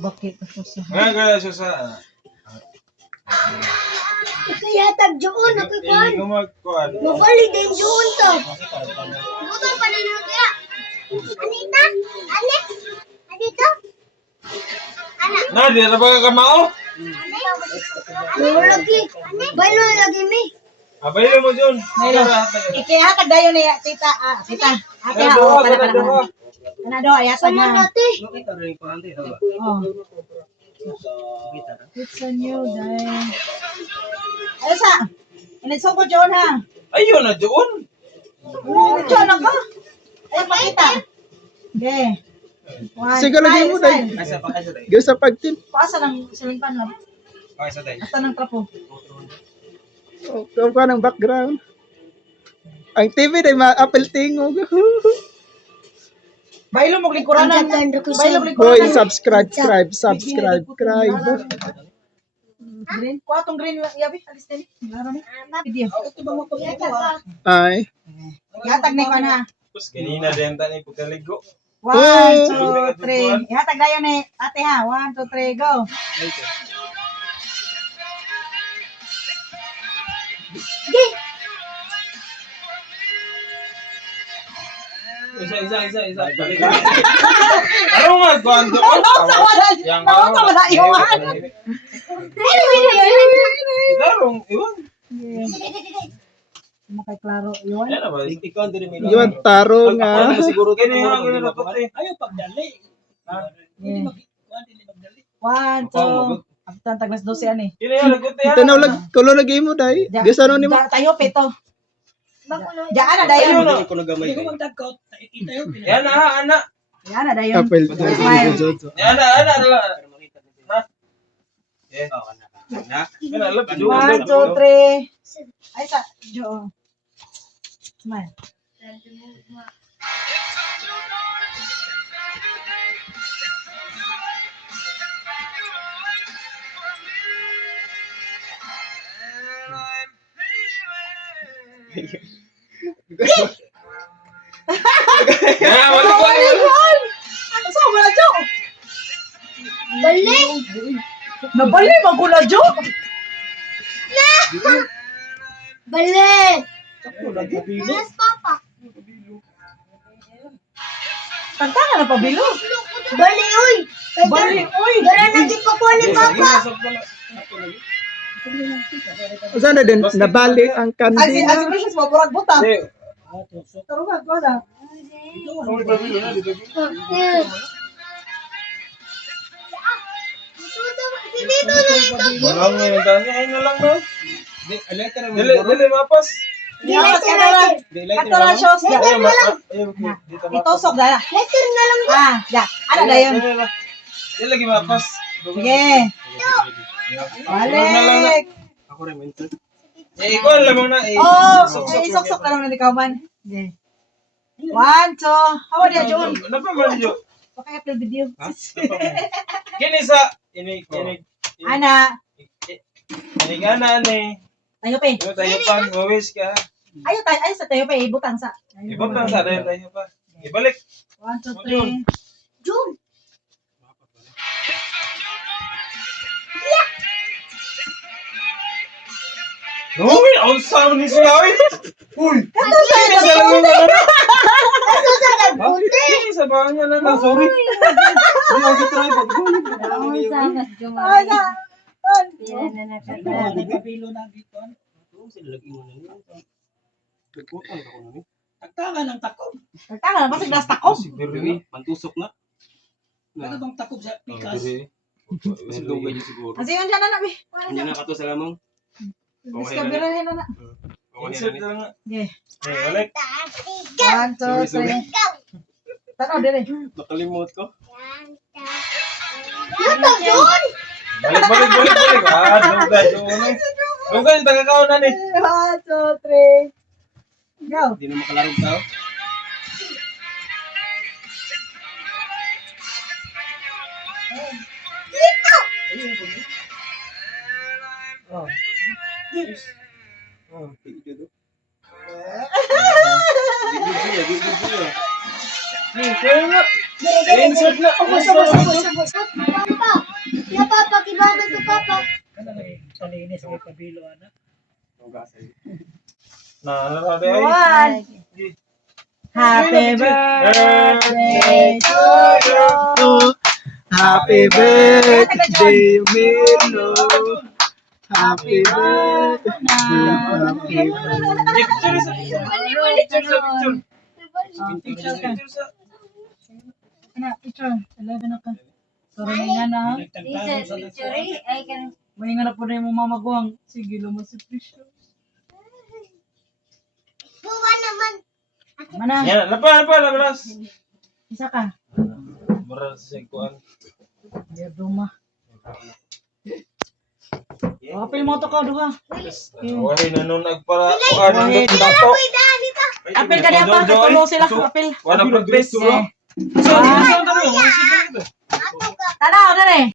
Bakit ako sa... Nga kaya siya sa... Kaya tagjoon ako kuan. Hindi ko magkuhan. Mabali din joon to. Butol pa na kaya. Anita? Ane? Anito? Anak. Na, di na ba kamao? Ano lagi? Balo lagi mi. Abay mo dyan. Mayroon. Ikihatag dayon ni tita. Tita. Ate ha. Doha, Kana. doha. Kana do ayatag Sama na. dati. Oh. It's a new day. Ano sa? Initso ko John ha. Ayun na doon. John ako. Ay pakita. Okay. Sige, lagyan mo dahil. Gawin sa pagtin. Paasa ng silimpan lang. Okay, sa tayo. Basta ng trapo. Kung ka ng background. Ang TV dahil ma-apple tingog. Bailo mo lingkuranan. Bailo mo Hoy, lingkuranan. subscribe. Green. Kuha tong green. Yabi, alis na ni. Laro ni. Video. Ay. Ihatag na ikaw na. Tapos kanina din tayo pagkaligo. 1, 2, 3. Ihatag na yun eh. Ate ha. 1, 2, 3, go. Isa. Ano magkuhan doon? Yang Tawag sa wala iwan. Darong, iwan. Makay klaro yun. Yan na ba? Yun, taro nga. Siguro kini ha, kini na puti. Ayaw pagdali. Hindi magdali. 1, 2. Ang taglas 12 yan eh. Kini ha, lagot yan. Tanaw lag, kulo lagi mo dahil. Gawin sa ano ni mo. Tayo pito. Diyan na dayon. Hindi ko magdagkot. Itayo. Yan na, ana. Yan na dayon. Apple. Yan na, ana. Ha? Eh. Yan na, lap. 1, 2, 3. Ay sa Jo. Smile. Yan, wala ko. Ano sa wala Jo? Bali. Nabali magula Jo. Bali. Yes, papa. Tantanga na pabilo. Bali uy. Bali, uy. Gara na di pa ko ni papa. Saan na din? Nabali ang As kandi. precious mo burag buta. Taro ba ko na. Si Tito na ito. Walang mo yung dami. Ayun na lang na. Dili, mapas. Gilas ka na. Katora shows da. Itusok da. Letter na lang. Ya. Ano dayon? Dili lagi mapas. Sige. Balik. Eh, ikaw alam mo na. Oh, isok-sok ka lang na ikaw man. Sige. 1, 2. Hawa dia John. Ano pa man yun? Paki-upload video. Kini sa. Ini. Ana. Ini gana ni. Tayo pa. Ano tayo pa? Mawis ka. Ayo sa tayo pa ibutang sa. Ibang lang sa tayo pa. Ibalik. 1, 2, 3. June. Uy, ang sama ni siya. Uy. Kato sa Ano sa nagbuti? Kini sa bahan niya na lang. Sorry. Hindi ako try pa. Nagkabilo na dito. Tagtangan ng takob. Tanga na kasi glass takob. Mantusok na. Ano bang takob sa pikas? Kasi dugay niya siguro. Kasi yun dyan na nabi. Hindi na kato sa lamang. Discoveryhin na na. Insert lang nga. Okay. Eh, balik. 1, 2, 3. Tanaw din eh. Nakalimot ko. Ito, June. Balik. Dugay. Dugay, tagakaw na ni. 1, 2, 3. Go. Hindi na makalarog tao. Oh. Oh, video do. Kaya nga. Insert na. Sabos. Papa. mama to papa. Kana lagi palinis may pabilo anak. Nah, ada ay. One. Happy birthday to you. Happy birthday, Milo. Happy birthday. Happy birthday. Picture sa picture. Picture sa picture. Picture ka. Picture sa. Ana, picture. 11 na ka. Sorry na nga na. Nagtagtago sa nagsuot. May nga na po na yung mamaguang. Sige, lumas si Precious. Buwan naman. Mana, Yan, lapas. isa ka. Maras sa kuan. Biar duma. Apil mo to ka, duha. Wala na nung nagpara kuan Wahid. ng dato. Apil ka diya pa. Katulo sila. Apil. Wala progress. Eh. Tanaw, dali.